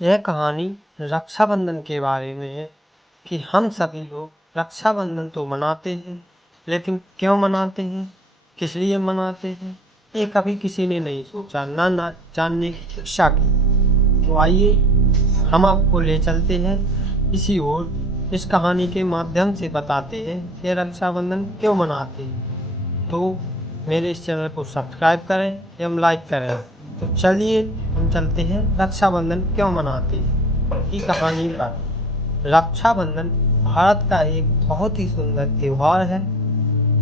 यह कहानी रक्षाबंधन के बारे में है कि हम सभी लोग रक्षाबंधन तो मनाते हैं, लेकिन क्यों मनाते हैं, किस लिए मनाते हैं, ये कभी किसी ने नहीं सोचा, ना जानने की इच्छा की। तो आइए हम आपको ले चलते हैं इसी ओर, इस कहानी के माध्यम से बताते हैं कि रक्षाबंधन क्यों मनाते हैं। तो मेरे इस चैनल को सब्सक्राइब करें एवं लाइक करें। तो चलिए हम चलते हैं रक्षाबंधन क्यों मनाते हैं की कहानी पर। रक्षाबंधन भारत का एक बहुत ही सुंदर त्योहार है।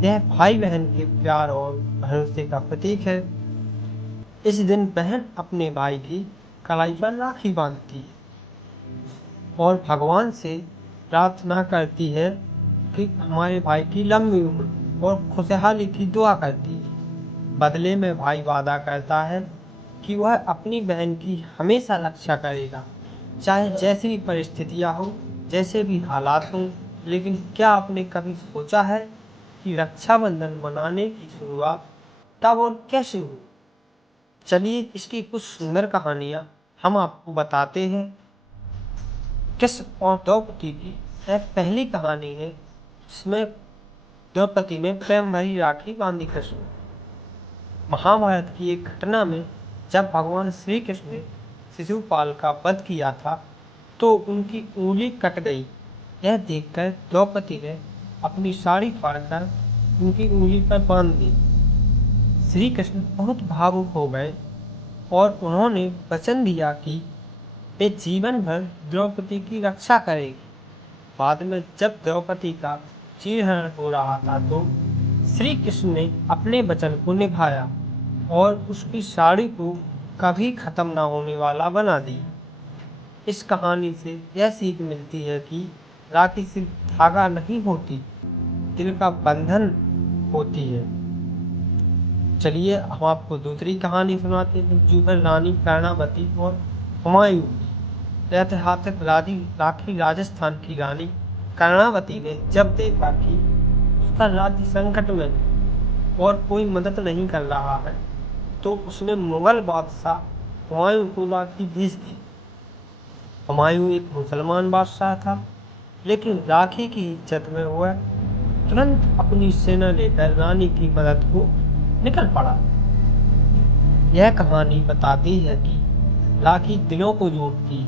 यह भाई बहन के प्यार और भरोसे का प्रतीक है। इस दिन बहन अपने भाई की कलाई पर राखी बांधती है और भगवान से प्रार्थना करती है कि हमारे भाई की लंबी उम्र और खुशहाली की दुआ करती है। बदले में भाई वादा करता है कि वह अपनी बहन की हमेशा रक्षा करेगा, चाहे जैसी भी परिस्थितियां हो, जैसे भी हालात हों। लेकिन क्या आपने कभी सोचा है कि रक्षाबंधन मनाने की शुरुआत कब और कैसे हुई? चलिए इसकी कुछ सुंदर कहानियां हम आपको बताते हैं। कृष्ण और द्रौपदी की एक पहली कहानी है, जिसमें द्रौपदी ने प्रेम भरी राखी बांधी कृष्ण। महाभारत की एक घटना में जब भगवान श्री कृष्ण ने शिशुपाल का वध किया था तो उनकी उंगली कट गई। यह देखकर द्रौपदी ने अपनी साड़ी फाड़कर उनकी उंगली पर बांध दी। श्री कृष्ण बहुत भावुक हो गए और उन्होंने वचन दिया कि वे जीवन भर द्रौपदी की रक्षा करेंगे। बाद में जब द्रौपदी का चीरहरण हो रहा था तो श्री कृष्ण ने अपने वचन को निभाया और उसकी साड़ी को कभी खत्म ना होने वाला बना दी। इस कहानी से यह सीख मिलती है कि राखी सिर्फ धागा नहीं होती, दिल का बंधन होती है। चलिए हम आपको दूसरी कहानी सुनाते हैं, जो है रानी कर्णावती और हुमायूं की। ऐतिहासिक राखी राजस्थान की रानी कर्णावती ने जब देखा कि उसका राज्य संकट में और कोई मदद नहीं कर रहा है तो उसने मुगल बादशाह हुमायूं को राखी भेज दी। हुमायूं एक मुसलमान बादशाह था, लेकिन राखी की इज्जत में वह तुरंत अपनी सेना लेकर रानी की मदद को निकल पड़ा। यह कहानी बताती है कि राखी दिलों को जोड़ती,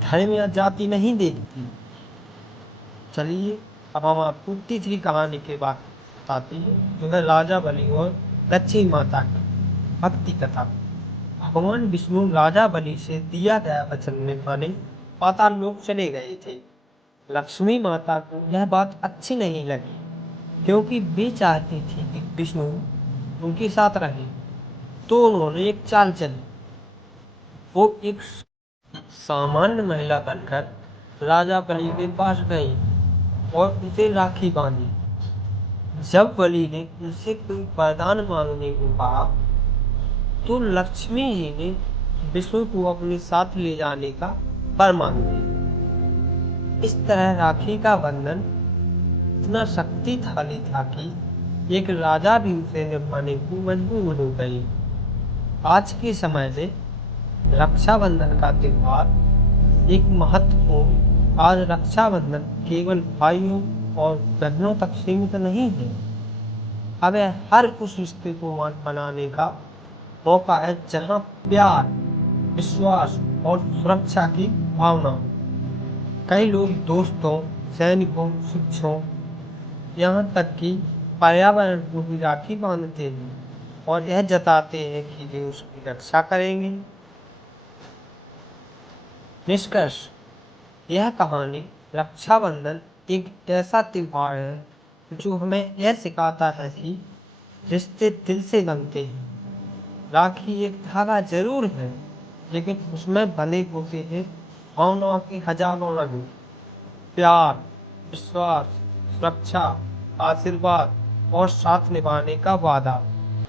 धर्म या जाति नहीं देखती। चलिए अब हम आपको तीसरी कहानी के बाद बताते हैं, जो है राजा बलि और लक्ष्मी माता की भक्ति कथा। भगवान विष्णु राजा बलि से दिया गया वचन निभाने पाताल लोक चले गए थे। लक्ष्मी माता को यह बात अच्छी नहीं लगी, क्योंकि वे चाहती थी कि विष्णु उनके साथ रहे। तो उन्होंने एक चाल चली। वो एक सामान्य महिला बनकर राजा बलि के पास गई और उसे राखी बांधी। जब बलि ने उनसे कोई वरदान मांगने को कहा तो लक्ष्मी जी ने विष्णु को अपने साथ ले जाने का वर मांग दिया। इस तरह राखी का बंधन इतना शक्तिशाली था कि एक राजा भी उसे निभाने को मजबूर हो गए। आज के समय में रक्षाबंधन का त्योहार एक महत्वपूर्ण, आज रक्षाबंधन केवल भाइयों और बहनों तक सीमित नहीं है। अब यह हर उस रिश्ते को मनाने का मौका है जहाँ प्यार, विश्वास और सुरक्षा की भावना हो। कई लोग दोस्तों, सैनिकों, शिक्षकों, यहाँ तक कि पर्यावरण को भी राखी बांधते हैं और यह जताते हैं कि वे उसकी रक्षा करेंगे। निष्कर्ष, यह कहानी रक्षाबंधन एक ऐसा त्योहार है जो हमें यह सिखाता है कि रिश्ते दिल से बनते हैं। राखी एक धागा जरूर है, लेकिन उसमें बंधे होते हैं भावनाओं के हजारों रंग। प्यार, विश्वास, सुरक्षा, आशीर्वाद और साथ निभाने का वादा।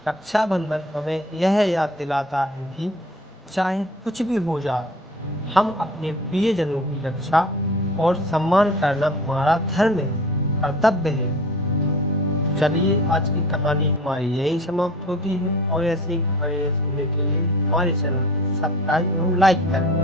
रक्षाबंधन हमें यह याद दिलाता है कि चाहे कुछ भी हो जाए, हम अपने प्रियजनों की रक्षा और सम्मान करना हमारा धर्म है, कर्तव्य है। चलिए आज की कहानी हमारी यही समाप्त होती है और ऐसी कहानियाँ सुनने के लिए हमारे चैनल को सब्सक्राइब और लाइक करें।